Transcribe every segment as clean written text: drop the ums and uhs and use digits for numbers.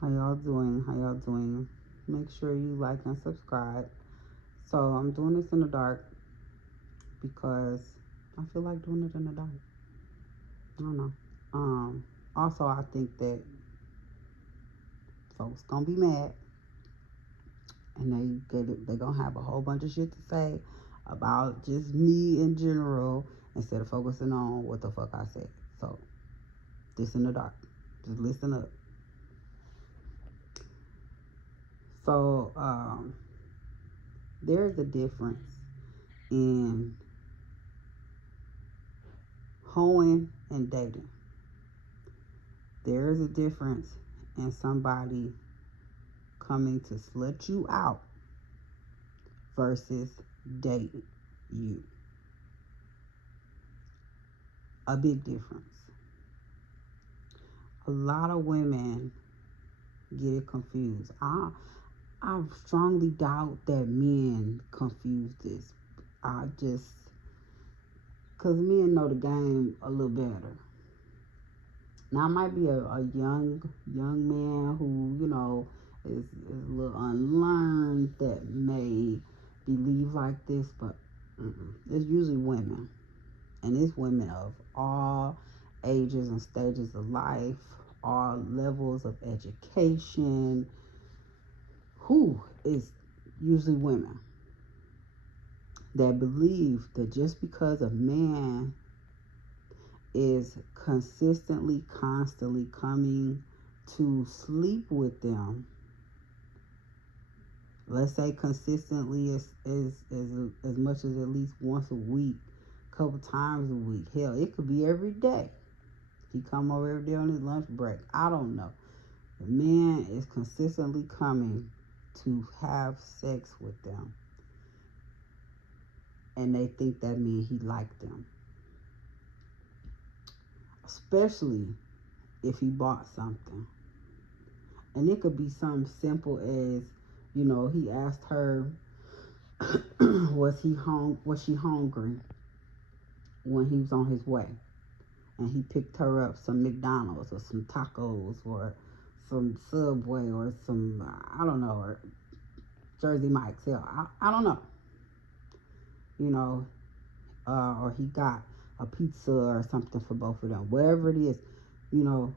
How y'all doing? How y'all doing? Make sure you like and subscribe. So I'm doing this in the dark because I feel like doing it in the dark. I don't know. Also I think that folks gonna be mad and they gonna have a whole bunch of shit to say about just me in general instead of focusing on what the fuck I said. So this in the dark. Just listen up. So there's a difference in hoeing and dating. There is a difference in somebody coming to slut you out versus dating you. A big difference. A lot of women get it confused. I strongly doubt that men confuse this. Because men know the game a little better. Now, it might be a young man who, is a little unlearned that may believe like this, but it's usually women. And it's women of all ages and stages of life, all levels of education, who is usually women that believe that just because a man is consistently, constantly coming to sleep with them, let's say consistently as much as at least once a week, couple times a week, hell, it could be every day. He come over every day on his lunch break. I don't know. The man is consistently coming to have sex with them, and they think that means he liked them, especially if he bought something. And it could be something simple as, he asked her, was she hungry when he was on his way, and he picked her up some McDonald's or some tacos or some Subway or some, I don't know, or Jersey Mike's. Hell, I don't know. Or he got a pizza or something for both of them. Whatever it is, you know,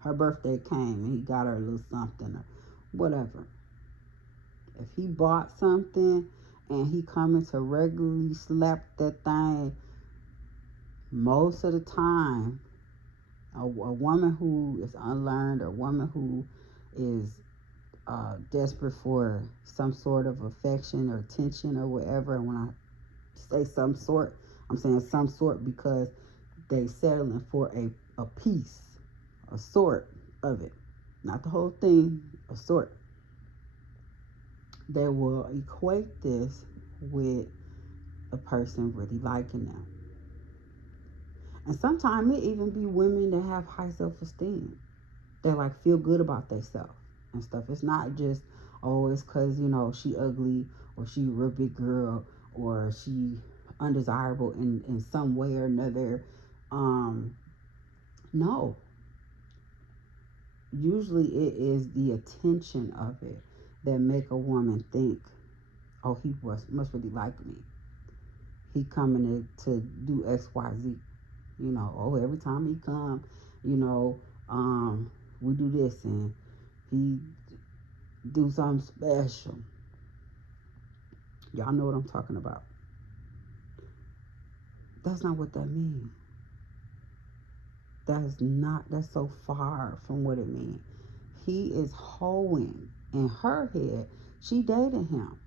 her birthday came and he got her a little something or whatever. If he bought something and he coming to regularly slap that thing, most of the time, a woman who is unlearned, or a woman who is desperate for some sort of affection or attention or whatever, and when I say some sort, I'm saying some sort because they settling for a piece, a sort of it, not the whole thing, a sort. They will equate this with a person really liking them. And sometimes it even be women that have high self-esteem. They like feel good about themselves and stuff. It's not just, oh, it's because, she ugly or she a real big girl or she undesirable in some way or another. No. Usually it is the attention of it that make a woman think, oh, he must really like me. He coming to do X, Y, Z. Oh, every time he come, we do this and he do something special. Y'all know what I'm talking about. That's not what that means. That's so far from what it means. He is hoeing. In her head, she dated him.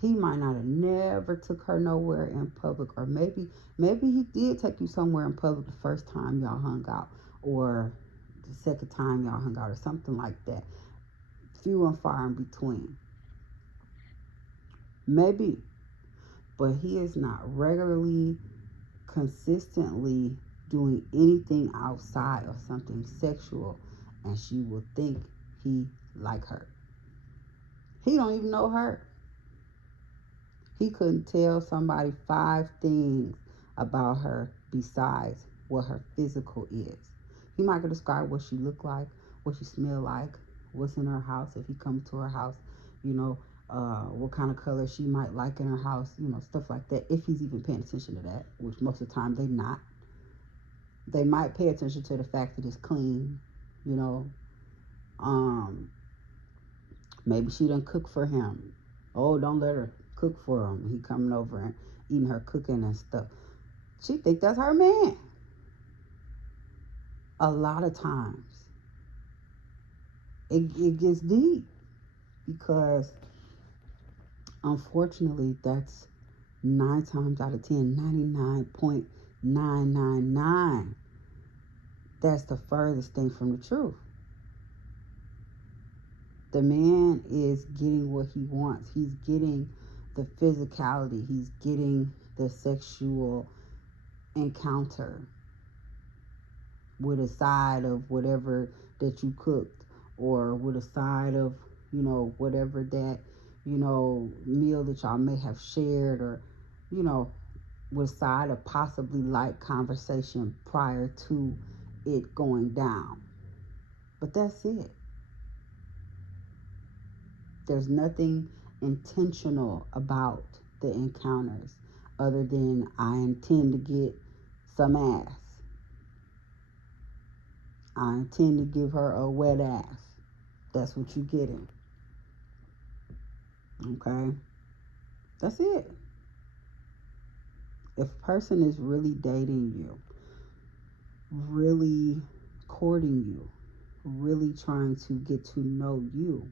He might not have never took her nowhere in public, or maybe he did take you somewhere in public the first time y'all hung out, or the second time y'all hung out, or something like that. Few and far in between. Maybe. But he is not regularly, consistently doing anything outside of something sexual, and she will think he like her. He don't even know her. He couldn't tell somebody 5 things about her besides what her physical is. He might describe what she look like, what she smell like, what's in her house if he comes to her house, you know, what kind of color she might like in her house, you know, stuff like that. If he's even paying attention to that, which most of the time they not. They might pay attention to the fact that it's clean, you know. Maybe she done cook for him. Oh, don't let her cook for him. He coming over and eating her cooking and stuff. She think that's her man. A lot of times it gets deep because unfortunately that's 9 times out of 10, 99.999. That's the furthest thing from the truth. The man is getting what he wants. He's getting the physicality. He's getting the sexual encounter with a side of whatever that you cooked, or with a side of, you know, whatever that, you know, meal that y'all may have shared, or, you know, with a side of possibly light conversation prior to it going down. But that's it. There's nothing intentional about the encounters other than I intend to get some ass. I intend to give her a wet ass. That's what you're getting. Okay? That's it. If a person is really dating you, really courting you, really trying to get to know you,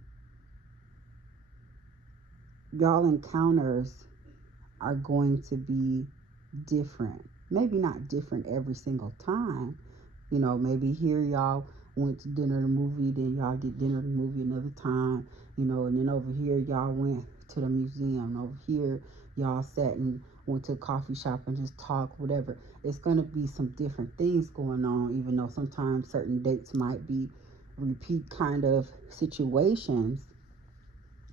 y'all encounters are going to be different. Maybe not different every single time. You know, maybe here y'all went to dinner and a movie, then y'all did dinner and a movie another time, you know, and then over here y'all went to the museum. Over here y'all sat and went to a coffee shop and just talked, whatever. It's going to be some different things going on, even though sometimes certain dates might be repeat kind of situations.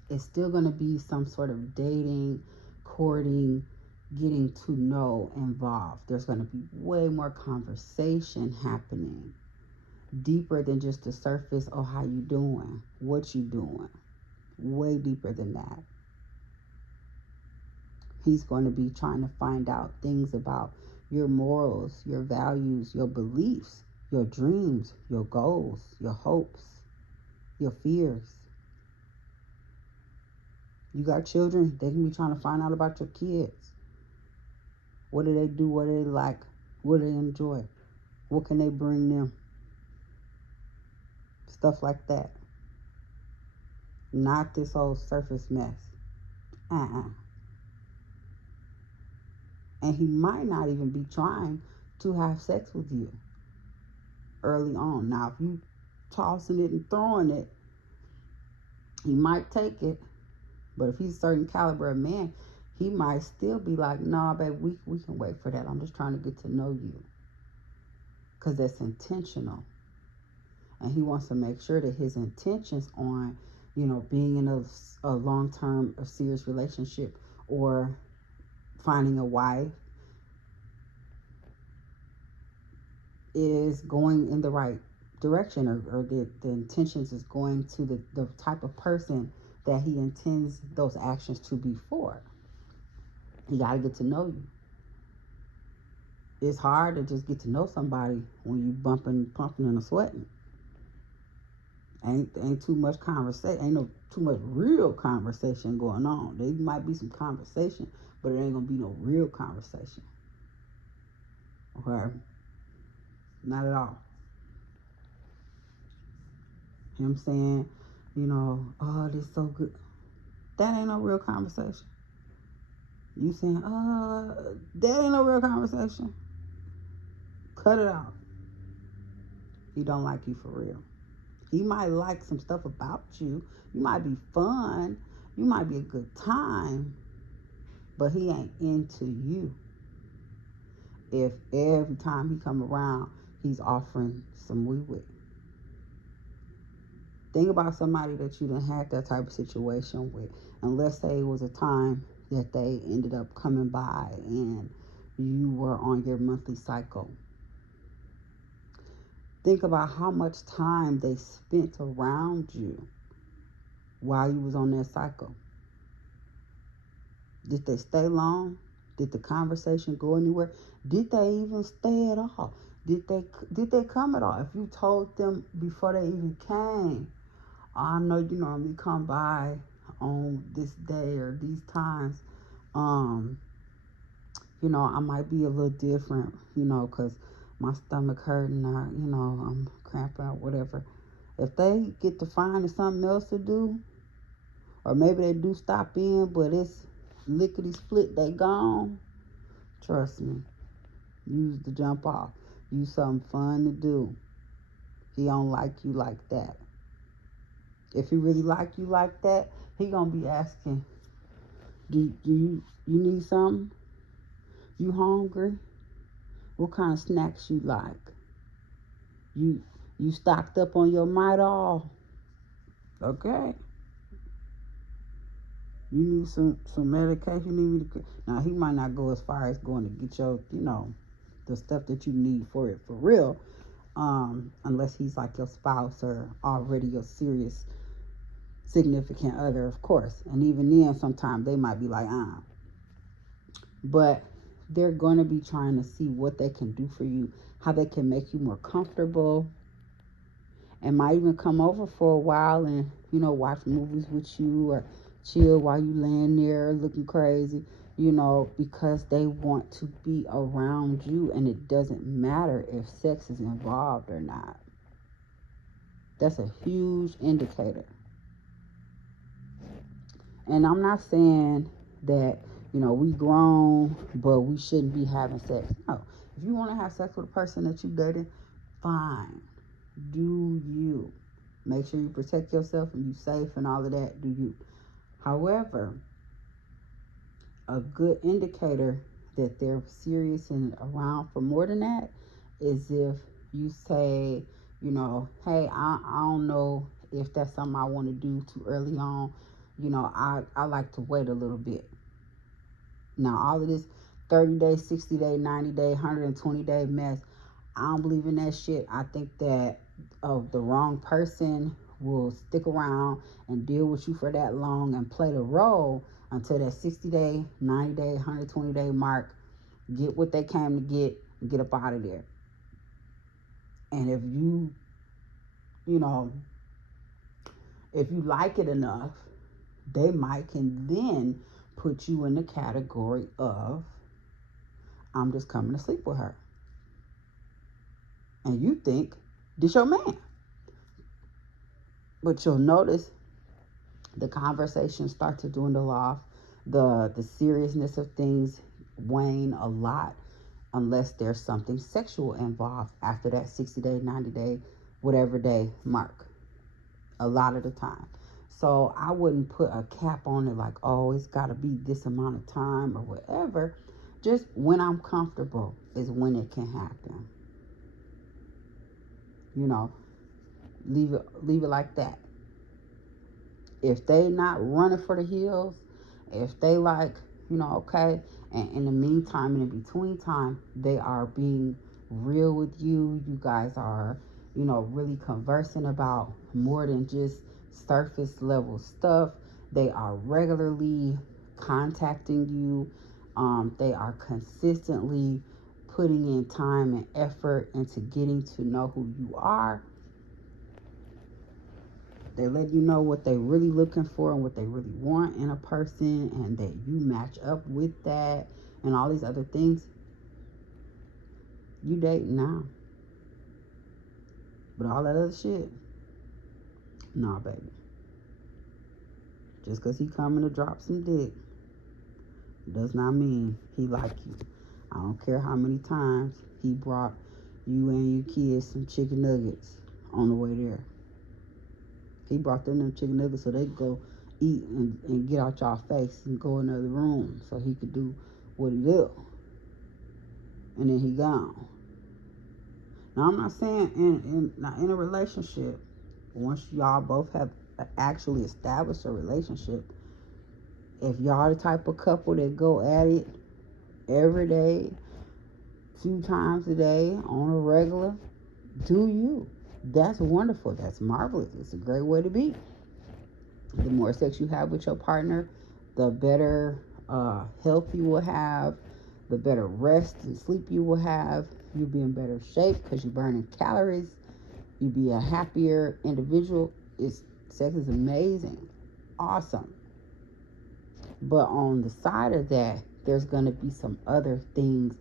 It's still going to be some sort of dating, courting, getting to know involved. There's going to be way more conversation happening, deeper than just the surface. Oh, how you doing? What you doing? Way deeper than that. He's going to be trying to find out things about your morals, your values, your beliefs, your dreams, your goals, your hopes, your fears. You got children, they can be trying to find out about your kids. What do they do? What do they like? What do they enjoy? What can they bring them? Stuff like that. Not this whole surface mess. And he might not even be trying to have sex with you early on. Now, if you tossing it and throwing it, he might take it. But if he's a certain caliber of man, he might still be like, nah, babe, we can wait for that. I'm just trying to get to know you. Because that's intentional. And he wants to make sure that his intentions on, you know, being in a long-term, a serious relationship, or finding a wife is going in the right direction, or the intentions is going to the type of person that he intends those actions to be for. You got to get to know you. It's hard to just get to know somebody when you bumping, pumping, and sweating. Ain't too much conversation. Ain't no too much real conversation going on. There might be some conversation, but it ain't gonna be no real conversation. Okay, not at all. Him saying, you know, oh, this is so good. That ain't no real conversation. You saying, that ain't no real conversation. Cut it off. He don't like you for real. He might like some stuff about you. You might be fun. You might be a good time. But he ain't into you. If every time he come around, he's offering some wee-wee. Think about somebody that you done had that type of situation with. And let's say it was a time that they ended up coming by and you were on your monthly cycle. Think about how much time they spent around you while you was on that cycle. Did they stay long? Did the conversation go anywhere? Did they even stay at all? Did they come at all? If you told them before they even came, I know you normally come by on this day or these times. Um, I might be a little different, because my stomach hurting or, I'm cramping out, whatever. If they get to find something else to do, or maybe they do stop in, but it's lickety split, they gone, trust me, use the jump off. Use something fun to do. He don't like you like that. If he really like you like that, he gonna be asking, do you need something? You hungry? What kind of snacks you like? You stocked up on your Midol? Okay. You need some medication. You need me to. Now he might not go as far as going to get your, the stuff that you need for it for real, unless he's like your spouse or already your serious significant other, of course. And even then, sometimes they might be like, but they're going to be trying to see what they can do for you, how they can make you more comfortable, and might even come over for a while and, watch movies with you or chill while you laying there looking crazy, because they want to be around you, and it doesn't matter if sex is involved or not. That's a huge indicator. And I'm not saying that, we grown, but we shouldn't be having sex. No. If you want to have sex with a person that you dated, fine. Do you. Make sure you protect yourself and you safe and all of that. Do you. However, a good indicator that they're serious and around for more than that is if you say, hey, I don't know if that's something I want to do too early on. I like to wait a little bit. Now, all of this 30-day, 60-day, 90-day, 120-day mess, I don't believe in that shit. I think that the wrong person will stick around and deal with you for that long and play the role until that 60-day, 90-day, 120-day mark, get what they came to get, and get up out of there. And if if you like it enough, they might can then put you in the category of, I'm just coming to sleep with her. And you think this your man. But you'll notice the conversations start to dwindle off. The seriousness of things wane a lot unless there's something sexual involved after that 60-day, 90-day, whatever day mark. A lot of the time. So I wouldn't put a cap on it like, oh, it's got to be this amount of time or whatever. Just when I'm comfortable is when it can happen. Leave it like that. If they not running for the hills, if they like, okay, and in the meantime, and in between time, they are being real with you. You guys are, really conversing about more than just surface level stuff. They are regularly contacting you. They are consistently putting in time and effort into getting to know who you are. They let you know what they're really looking for and what they really want in a person, and that you match up with that and all these other things. You dating now. But all that other shit, nah, baby. Just because he coming to drop some dick does not mean he like you. I don't care how many times he brought you and your kids some chicken nuggets on the way there. He brought them chicken nuggets so they could go eat and get out y'all face and go in another room so he could do what he do. And then he gone. Now, I'm not saying in a relationship, once y'all both have actually established a relationship, if y'all the type of couple that go at it every day, 2 times a day, on a regular, Do you. That's wonderful. That's marvelous. It's a great way to be. The more sex you have with your partner, the better health you will have, the better rest and sleep you will have. You'll be in better shape because you're burning calories. You'll be a happier individual. Sex is amazing, awesome. But on the side of that, there's going to be some other things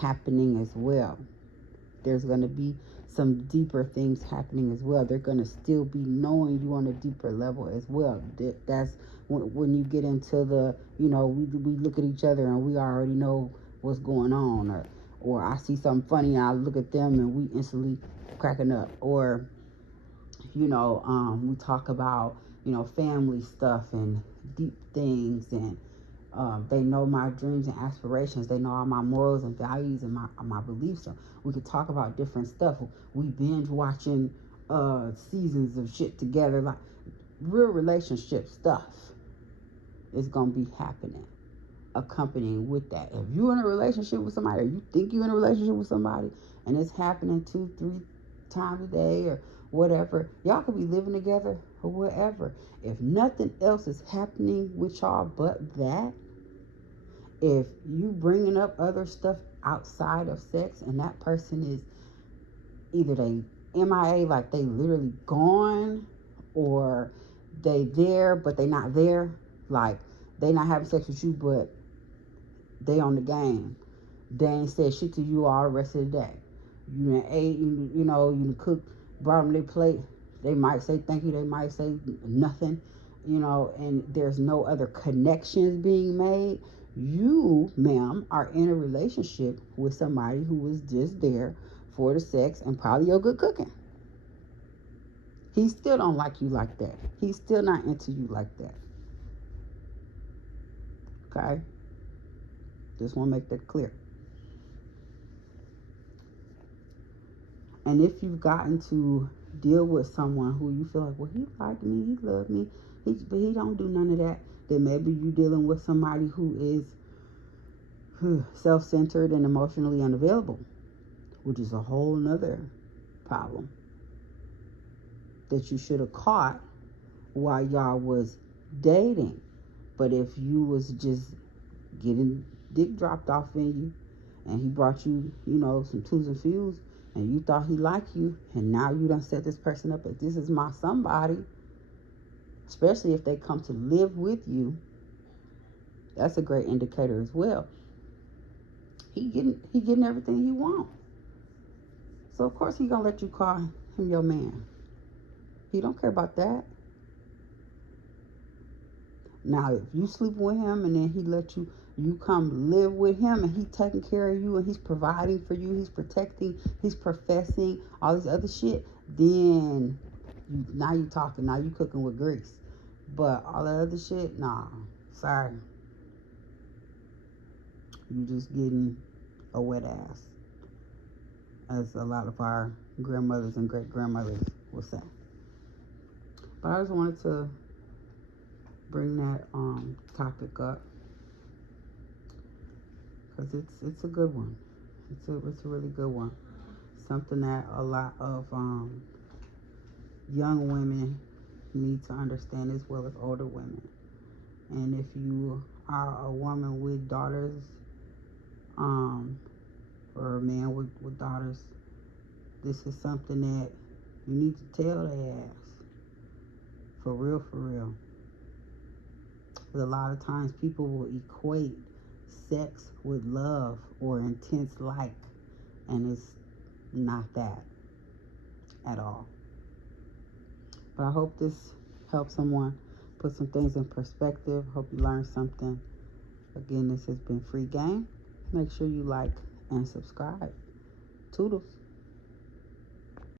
happening as well. There's going to be some deeper things happening as well. They're going to still be knowing you on a deeper level as well. That's when you get into the, we look at each other and we already know what's going on. Or I see something funny and I look at them and we instantly cracking up. Or, we talk about, family stuff and deep things, and they know my dreams and aspirations. They know all my morals and values and my beliefs. So we could talk about different stuff. We binge watching seasons of shit together. Like real relationship stuff is gonna be happening, accompanying with that. If you're in a relationship with somebody, or you think you're in a relationship with somebody, and it's happening 2-3 times a day or whatever, y'all could be living together or whatever. If nothing else is happening with y'all but that, if you bringing up other stuff outside of sex and that person is either they MIA, like they literally gone, or they there but they not there, like they not having sex with you but they on the game. They ain't said shit to you all the rest of the day. You done ate, you done cooked, brought them their plate. They might say thank you, they might say nothing, and there's no other connections being made. You, ma'am, are in a relationship with somebody who was just there for the sex and probably your good cooking. He still don't like you like that. He's still not into you like that. Okay? Just want to make that clear. And if you've gotten to deal with someone who you feel like, well, he liked me, he loved me, but he don't do none of that, then maybe you're dealing with somebody who is self-centered and emotionally unavailable, which is a whole nother problem that you should have caught while y'all was dating. But if you was just getting dick dropped off in you and he brought you, some twos and fews, and you thought he liked you, and now you done set this person up as this is my somebody, especially if they come to live with you, that's a great indicator as well. He getting everything he wants. So of course he gonna let you call him your man. He don't care about that. Now if you sleep with him and then he let you come live with him and he's taking care of you and he's providing for you, he's protecting, he's professing, all this other shit, then now you talking, now you cooking with grease. But all that other shit, nah, sorry. You just getting a wet ass, as a lot of our grandmothers and great grandmothers will say. But I just wanted to bring that topic up because it's a good one. It's a really good one. Something that a lot of young women need to understand, as well as older women. And if you are a woman with daughters, or a man with daughters, this is something that you need to tell their ass. For real, for real. But a lot of times people will equate sex with love or intense like, and it's not that at all. But I hope this helps someone put some things in perspective. Hope you learned something. Again, this has been Free Game. Make sure you like and subscribe. Toodles.